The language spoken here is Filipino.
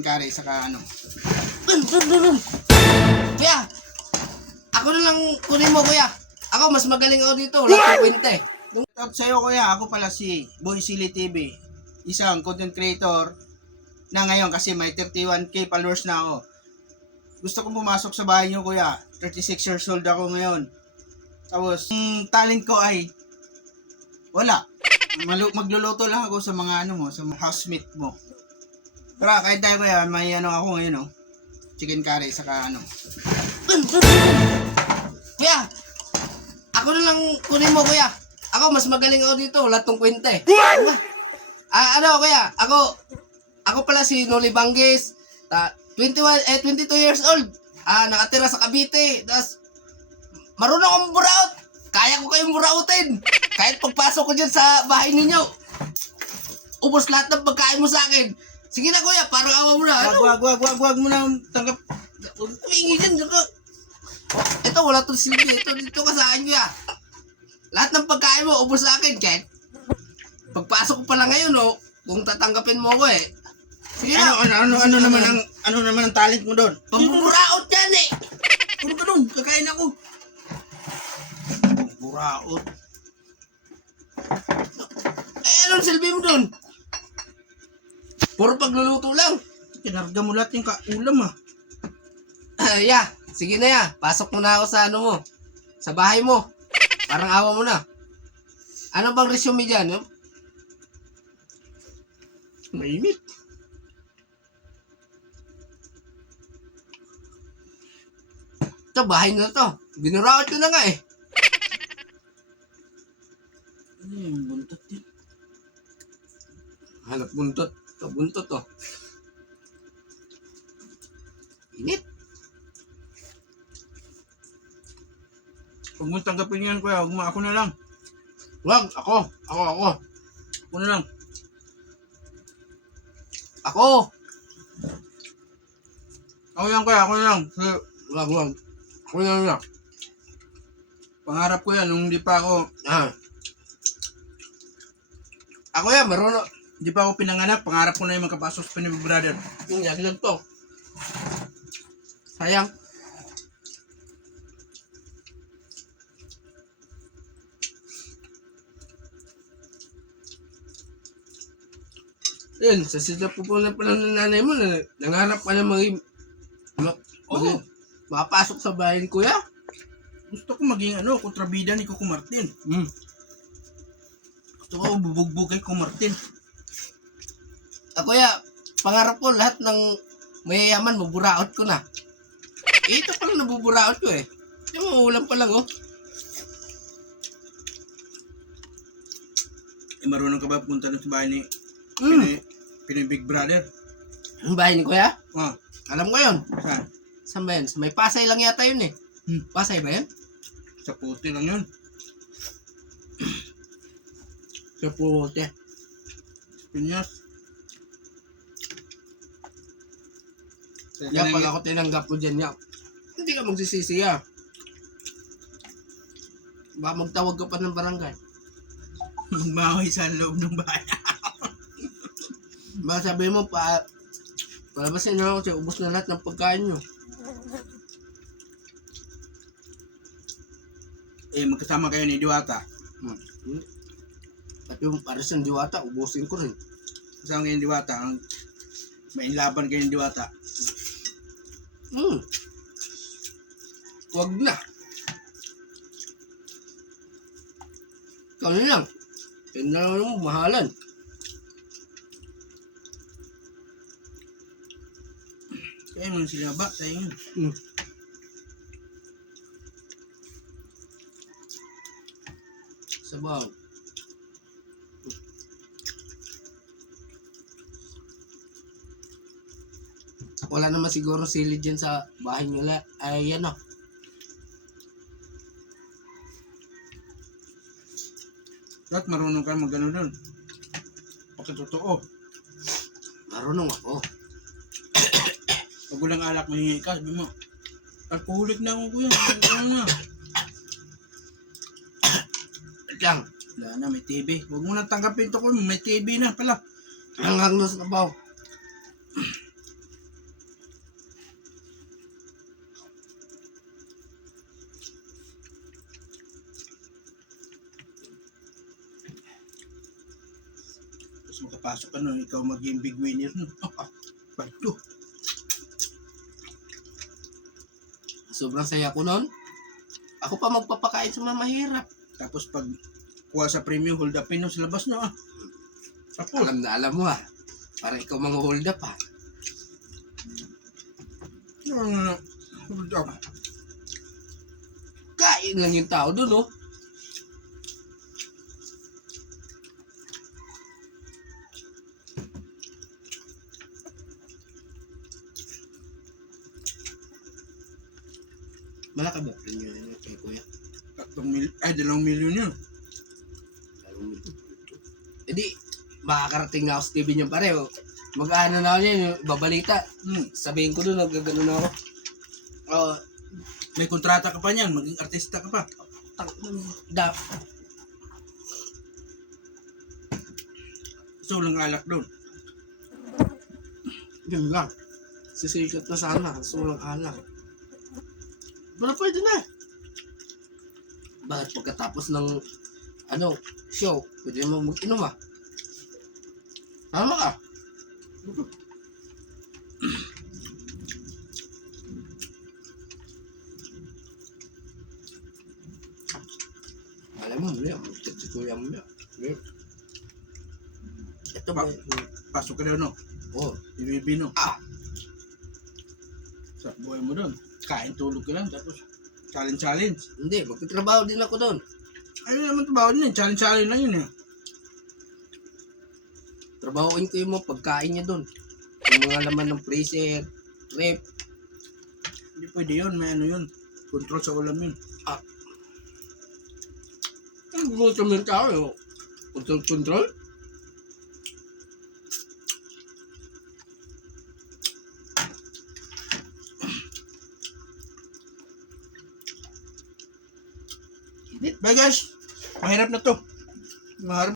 Kare saka ano. Kuya, ako na lang kunin mo kuya. Ako mas magaling ako dito, wala akong kwenta eh. At sa'yo kuya, ako pala si Boy Silly TV. Isang content creator na ngayon kasi may 31k followers na ako. Gusto kong pumasok sa bahay niyo kuya. 36 years old ako ngayon. Tapos, talent ko ay wala. Magluluto lang ako sa mga ano mo, sa mga housemate mo. Tara, kahit tayo kuya, may ano ako ngayon oh. Chicken curry saka ano. Kuya, ako na lang kunin mo kuya. Ako mas magaling ako dito, wala tong kwenta eh. Ano kuya, ako pala si Noli Banggis. 22 years old. Nakatira sa Cavite. Tas marunong akong buraot. Kaya ko kayong burautin. Kahit pagpasok ko dyan sa bahay ninyo, ubos lahat ng pagkain mo sa akin. Sige na kuya, parang awa mo na. Wag mo na tanggap. Humingi dyan. Ito, wala itong silbi. Ito, dito ka sa akin kuya. Lahat ng pagkain mo, ubos sa akin. Kahit pagpasok ko pala ngayon, oh, kung tatanggapin mo ako eh. Sige na. Ano naman ang talent mo doon? Pamburaot yan eh. Puro ka doon, kakain ako. Buraot. Anong silbi mo doon? Puro pagluluto lang. Kinarga mo lahat yung kaulam ah. Yeah, sige na ya. Pasok mo na ako sa ano mo. Sa bahay mo. Parang awa mo na. Ano bang resume dyan? Mainit. Ito, bahay na to. Binuraot ko na nga eh. Buntot din. Hanap buntot. Ito, buntot to. Init. Huwag mo tanggapin yan kuya, ako na lang. Wag, ako. Ako na lang. Ako. Ako yan kuya, ako na lang. Wag. Ako na lang. Pangarap ko yan, nung hindi pa ako Ako yan, marunong. pinanganak, pangarap ko na yung makapasok sa Big Brother. Yung yaglag to. Sayang. Yun, sa sila pupunan pa lang ng nanay mo, nangarap ka na makapasok sa bahay ni kuya. Gusto ko maging kontrabida ni Coco Martin. Gusto ko bubugbog kay Coco Martin. Kuya, pangarap ko lahat ng mayayaman, maburaot ko na. Ito pa lang nabuburaot ko eh. Yung ulam pa lang oh. Marunong ka ba punta sa bahay ni Pinoy Big Brother? Ang bahay ni kuya? Ah, Alam ko yun. saan? Saan ba yun? Sa may Pasay lang yata yun eh. Pasay ba yun? Sa puti lang yun. Sa puti. Pinyas. Kaya pag ako tinanggap ko dyan, hindi ka magsisisi ya. Baka magtawag ka pa ng barangay. Magmahoy sa loob ng bahay. Baka sabihin mo, palabasin nyo ako kasi ubos na lahat ng pagkain nyo. Magkasama kayo ni Diwata. At yung pares ng diwata, ubusin ko rin. Kasama kayo ni Diwata. May laban kayo ni Diwata. Huwag na. Ikaw na lang. Yun na lang mo, mahalan. Kaya mga sinaba sa inyo. Sabaw. Wala naman siguro silid dyan sa bahay nila. Ay, yan o. Dapat marunong ka mag-ano doon. Pakitotoo. Marunong ako. Pag walang alak, mahingi ka. Sabi mo, alcoholic na ako kuya. Ano na? Lang. Wala na, may TV. Huwag mo nang tanggapin to ko. May TV na pala. Hanggang sa sabaw. Tapos makapasok ka nun, ikaw maging big winner nun. Pagto. Sobrang saya ko nun. Ako pa magpapakain sa mga mahirap. Tapos pag kuha sa premium, hold upin nun sa labas na Tapos, Alam na alam mo ha. Para ikaw mga hold up ha. hold up. Kain lang yung tao dun oh. Malaki ba premium yun kay kuya? 2 milyon yun. E di, makakarating na ako sa TV niyo pareho. Mag-ano na ako niyan, babalita. Sabihin ko doon, nagagano na ako. May kontrata ka pa niyan, maging artista ka pa. Dap. So, lang alak doon. Yun lang. Sisikat na sana, sulang alang. Pero pwede na. Bakit pagkatapos ng show, pwede mo mag-inom ah. Tama ka. Alam mo, Mia, magkat si Kuya Mia. Ito ba? Pasok ka daw, no? Oo. Ibibi, no? Ah! Sa buhay mo doon. Kain, tulog ka lang, tapos challenge. Hindi, magtatrabaho din ako doon. Ayun naman trabaho din yun. Challenge lang yun, eh. Trabahoin ko yung mga pagkain niya doon. Yung mga laman ng freezer, rep. Hindi pwede yun, may ano yun. Control sa ulam yun. Ang gusto mo yung tao yun. Control? Bye guys, mahirap na to. Mahirap.